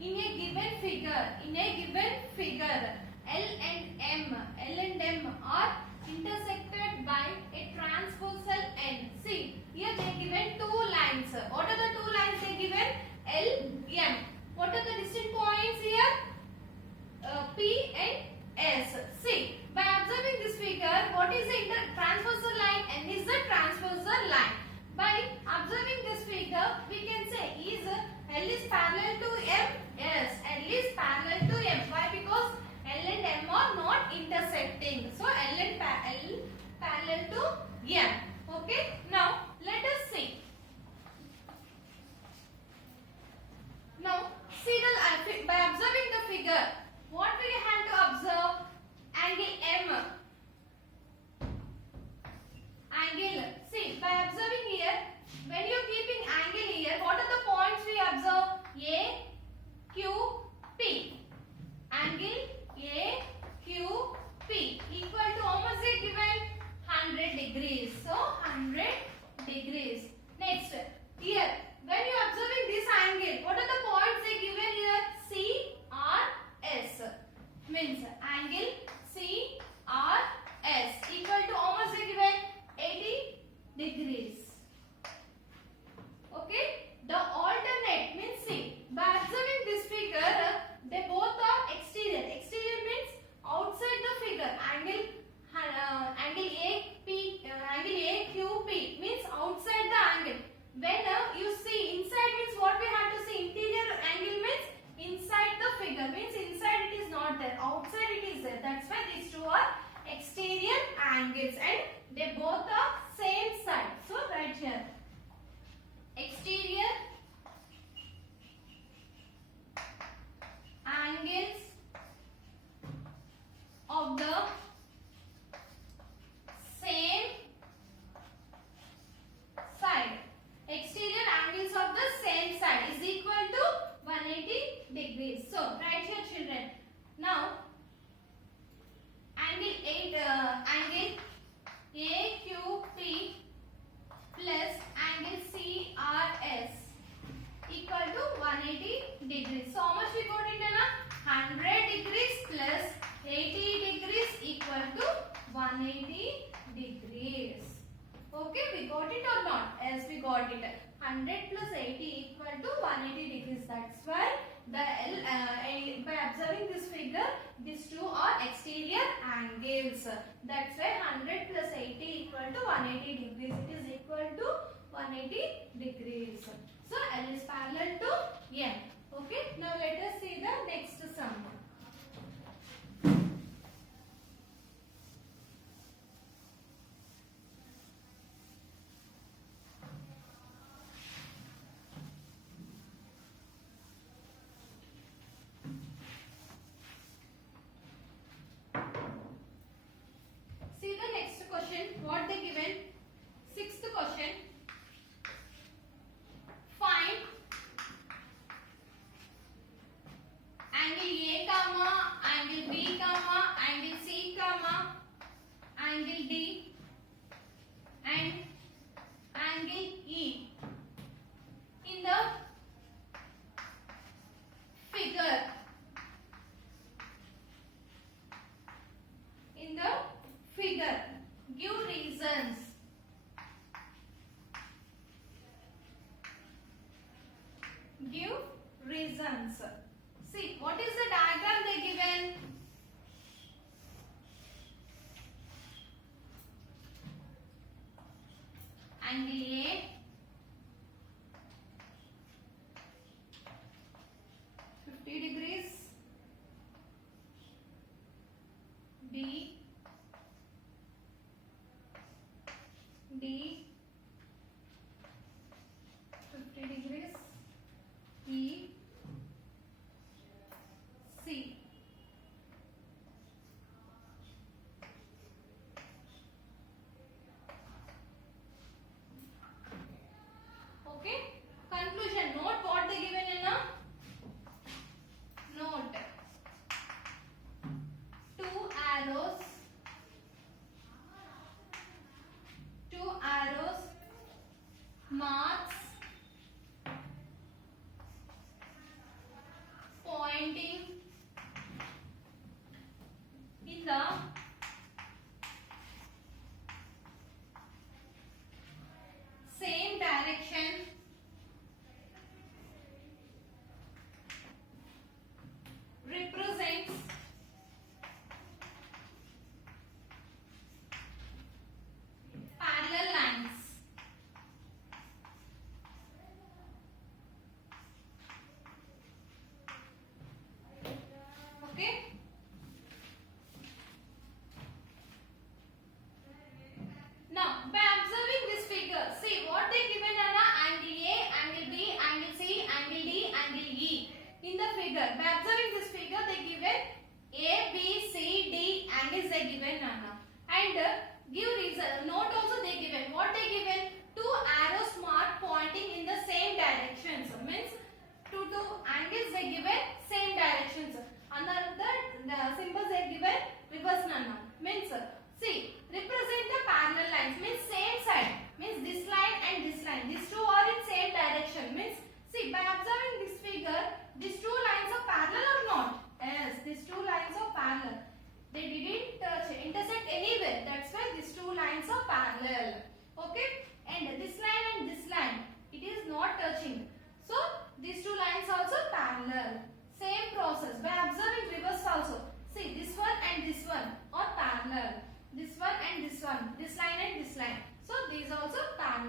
in a given figure, L and M are intersected by a transversal N. See, here they given two lines. What are the two lines they given? L, M. What are the distant points here? P and S. See, by observing this figure, what is the transversal line? N is the transversal line. By observing this figure, we can say is L is parallel to M. Yes, L is parallel to M. Why? Because L and M are not intersecting. So L parallel to M. Okay. Now let us see. Now see the by observing the figure, what we have to observe? Angle M. Angle. See, by observing here, when you are keeping angle here, what are the points we observe? A, Q, P. Angle A, Q, P equal to how much they given? 100 degrees. So 100 degrees. Next, here when you are observing this angle, what are the points they given here? C, R, S. Means angle C, R, S equal to how much they given? 80 degrees. Okay. The alternate means see, by observing this figure, they both are exterior. Exterior means outside the figure. Angle A, Q, P means outside the angle. When you see inside means what we have to see? Interior angle means inside the figure. Means inside it is not there. Outside it is there. That's why these two are exterior angles and they both are same side. So right here. Exterior angles of the same side. Exterior angles of the same side is equal to 180 degrees. So right here children. Now angle AQP plus angle CRS equal to 180 degrees. So how much we got it now? 100 degrees plus 80 degrees equal to 180 degrees. Okay, we got it or not? Yes, we got it. 100 plus 80 equal to 180 degrees. That's why by observing this figure, these two are exterior angles. That's why 100 plus 80 equal to 180 degrees. It is equal to 180 degrees. So L is parallel to M. Okay. Now let us see the next sum. What they given? Sixth question. Find angle A comma, angle B comma, angle C comma, angle D and angle E in the figure. In the figure. Give reasons. Give reasons. See, what is the diagram they given? Angle A, 50 degrees. B, D, 50 degrees. E, C. Okay. Conclusion. Note what they given in a note. Two arrows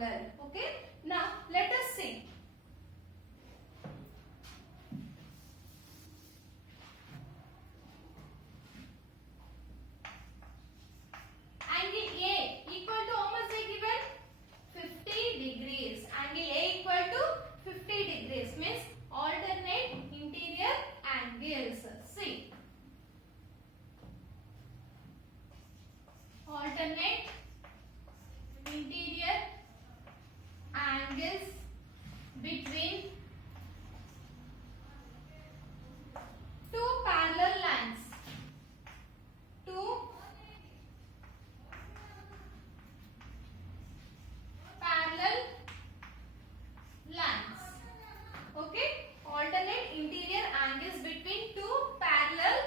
parallel. Okay. Now let us see. Angle A equal to how much they given? 50 degrees. Angle A equal to 50 degrees means alternate interior angles. See. Alternate interior angles between two parallel lines. Two parallel lines. Okay. Alternate interior angles between two parallel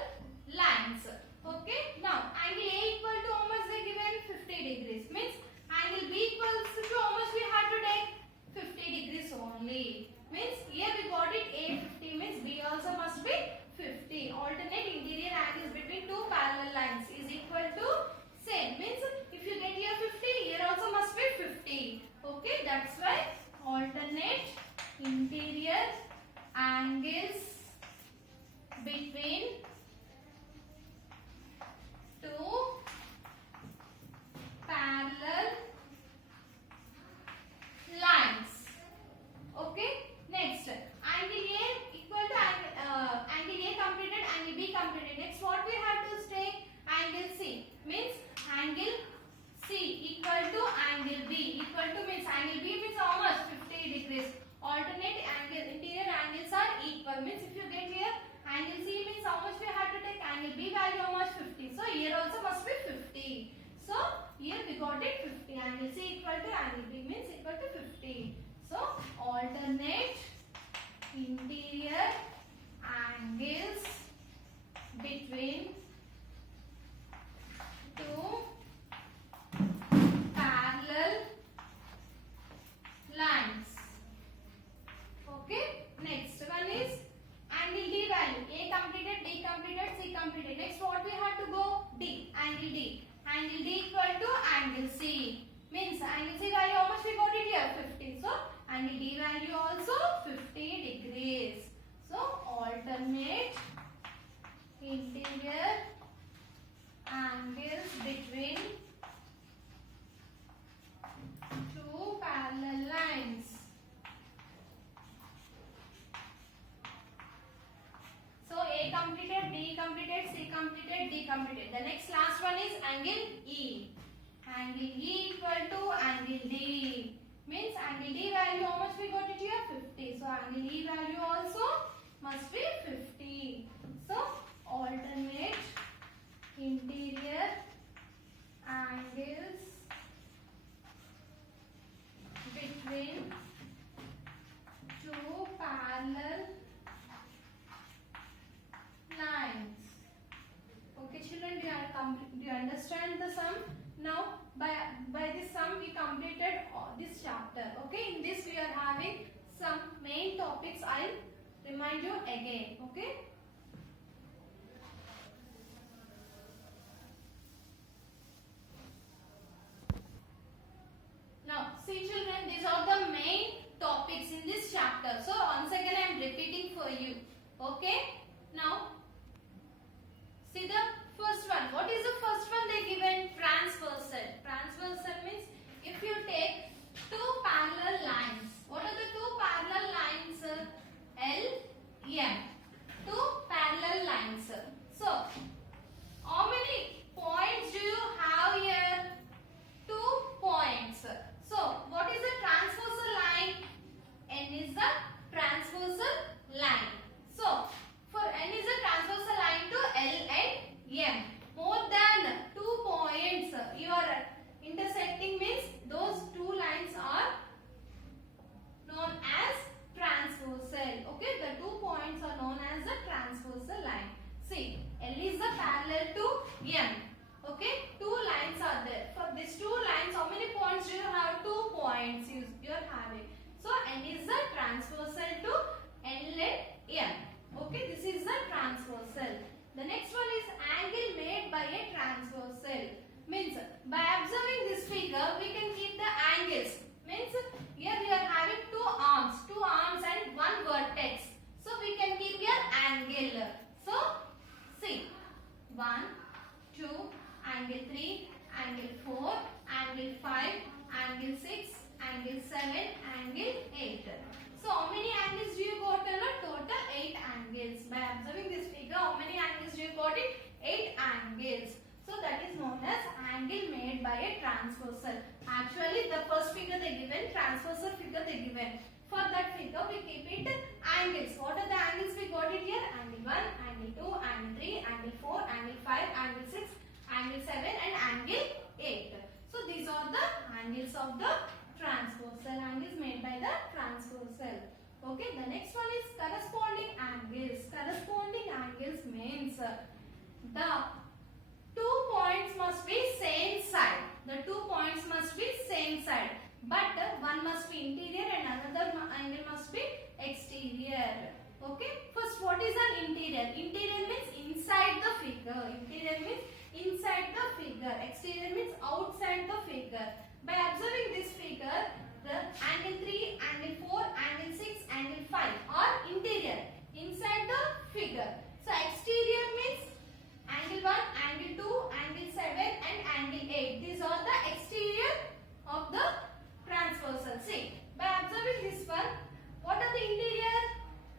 lines. Okay. Now angle A equal to how much they given? 50 degrees. Means angle B equals to how much we had to take? 50 degrees only. Means here we got it A 50 means B also must be 50. Alternate interior angles between two parallel lines is equal to same. Means if you get here 50, here also must be 50. Okay, that's why alternate interior angles between two parallel lines. Okay, next angle A equal to angle A completed, angle B completed. Next what we have to take? Angle C means angle C equal to angle B equal to means angle B means how much? 50 degrees. Alternate angle interior angles are equal means if you get here angle C means how much we have to take? Angle B value how much? 50. So here also must be 50. So here we got it 50. Angle C equal to angle B means equal to 50. So alternate interior angles between two parallel lines. Okay. Next one is angle D value. A completed, B completed, C completed. Next what we have to go? D. Angle D. Angle D equal to angle C. Means angle C value how much we got it here? 50. So angle D value also 50 degrees. So alternate interior angles between two parallel lines. So A completed, B completed, C completed, D completed. The next last one is angle E. Angle E equal to angle D. Means angle D value how much we got it here? 50. So angle E value also must be 50. So alternate interior angles between two parallel lines. Okay children, do you understand the sum? Now by this sum we completed this chapter. Okay, in this we are having some main topics. I'll remind you again. Okay. Now see children, these are the main topics in this chapter. So once again I am repeating for you. Okay. Now see the first one. What is the first one they given? Transversal. Transversal means if you take two parallel lines. What are the two parallel lines? L, M. Two parallel lines. So how many points do you have here? 2 points. So what is the transversal line? N is the transversal line. So for N is a transversal line to L and M. More than 2 points you are intersecting means those two lines are known as transversal. Okay, the 2 points are known as the transversal line. See, L is the parallel to M. Okay, 2 lines are there. For these 2 lines, how many points do you have? 2 points you are having. So N is the transversal to L and M. Okay, this is the transversal. The next one is angle made by a transversal. Means by observing this figure, we can keep the angles. Means angle 7, angle 8. So how many angles do you got? Total 8 angles. By observing this figure, how many angles do you got it? 8 angles. So that is known as angle made by a transversal. Actually, the first figure they given, transversal figure they given. For that figure, we keep it angles. What are the angles we got it here? Angle 1, angle 2, angle 3, angle 4, angle 5, angle 6, angle 7 and angle 8. So these are the angles of the transversal, angles made by the transversal. Okay, the next one is corresponding angles. Corresponding angles means the 2 points must be same side. The 2 points must be same side. But one must be interior and another angle must be exterior. Okay. First, what is an interior? Interior means inside the figure. Interior means inside the figure. Exterior means outside the figure. By observing this figure, the angle 3, angle 4, angle 6, angle 5 are interior. Inside the figure. So, exterior means angle 1, angle 2, angle 7 and angle 8. These are the exterior of the transversal. See, by observing this one, what are the interior?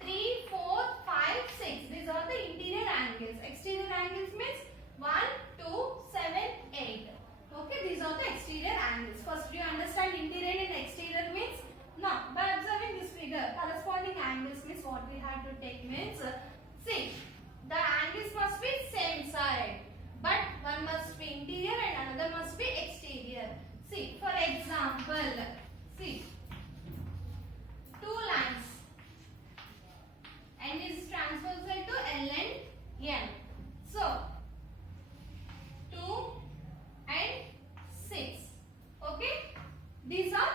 3, 4, 5, 6. These are the interior angles. Exterior angles means 1, 2, 7, 8. Okay, these are the exterior angles. First, do you understand interior and exterior means? Now, by observing this figure, corresponding angles means what we have to take means, see, the angles must be same side, but one must be interior and another must be exterior. See, for example, see, 2 lines. N is transversal to L and N. So, 2 and 6. Okay? These are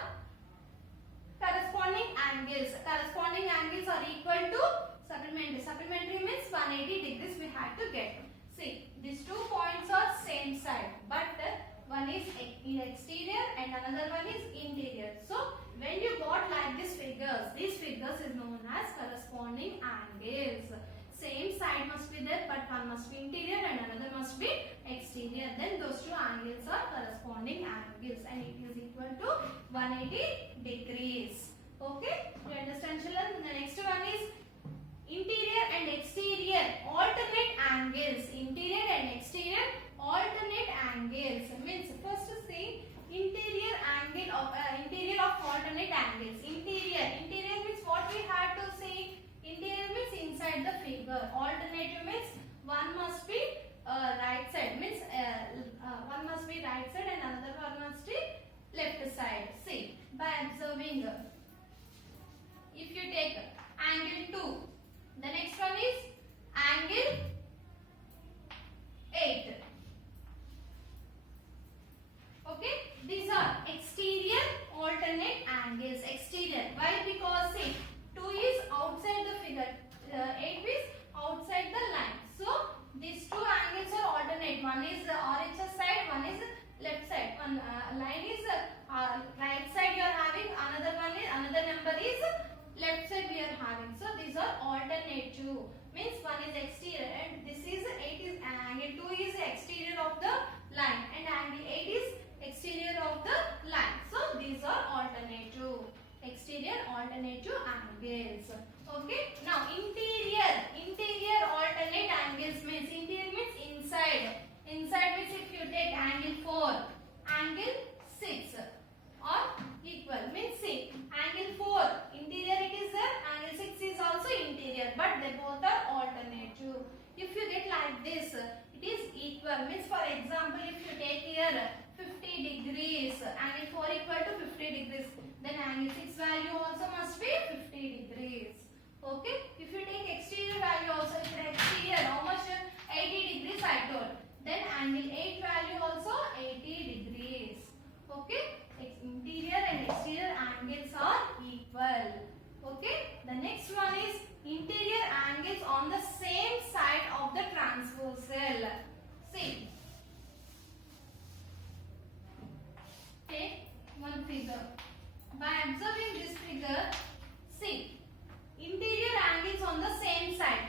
corresponding angles. Corresponding angles are equal to supplementary. Supplementary means 180 degrees we have to get. See, these 2 points are same side, but one is exterior and another one is interior. So, when you got like these figures is known as corresponding angles. Same side must be there, but one must be interior and another must be exterior. Then those 2 angles are corresponding angles and it is equal to 180 degrees. Okay? You understand, children? The next one is interior and exterior alternate angles. Interior and exterior alternate angles means first to see interior of alternate angles. Interior means what we have to see. Interior means inside the figure. Alternative means one must be right side, means one must be right side and another one must be left side. See, by observing, if you take angle 2, the next one is angle 8. Okay, these are exterior alternate angles. Exterior, why? Because see, 2 is outside the figure, 8 is outside the line. So these 2 angles are alternate. One is RHS side, one is left side. One line is right side you are having, another number is left side we are having. So these are alternate too. Means one is exterior and this is 8 is angle 2 is exterior of the line and angle 8 is exterior of the line. So these are alternative. Exterior alternative angles. Okay. Now interior alternate angles means interior means inside. Inside means if you take angle 4, angle 6 are equal. Means see, angle 4 interior it is there, angle 6 is also interior, but they both are alternative. If you get like this, it is equal. Means for example, if you take here 50 degrees, angle 4 equal to 50 degrees, then angle 6 value also must be 50 degrees. Okay. If you take exterior value also, if you exterior how much? 80 degrees I told. Then angle 8 value also 80 degrees. Okay. Interior and exterior angles are equal. Okay. The next one is interior angles on the same side of the transversal. See. Take one figure. By observing this figure, see, interior angles on the same side.